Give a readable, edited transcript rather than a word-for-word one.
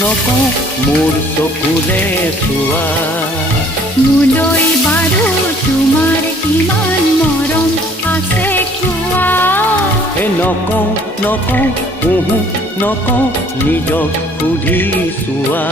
নকওঁ মোৰ চকুৰে চোৱা মোলৈ বাৰু তোমাৰ ইমান মৰম আছে কোৱা নকওঁ নকওঁ নকওঁ নিজক সুধি চোৱা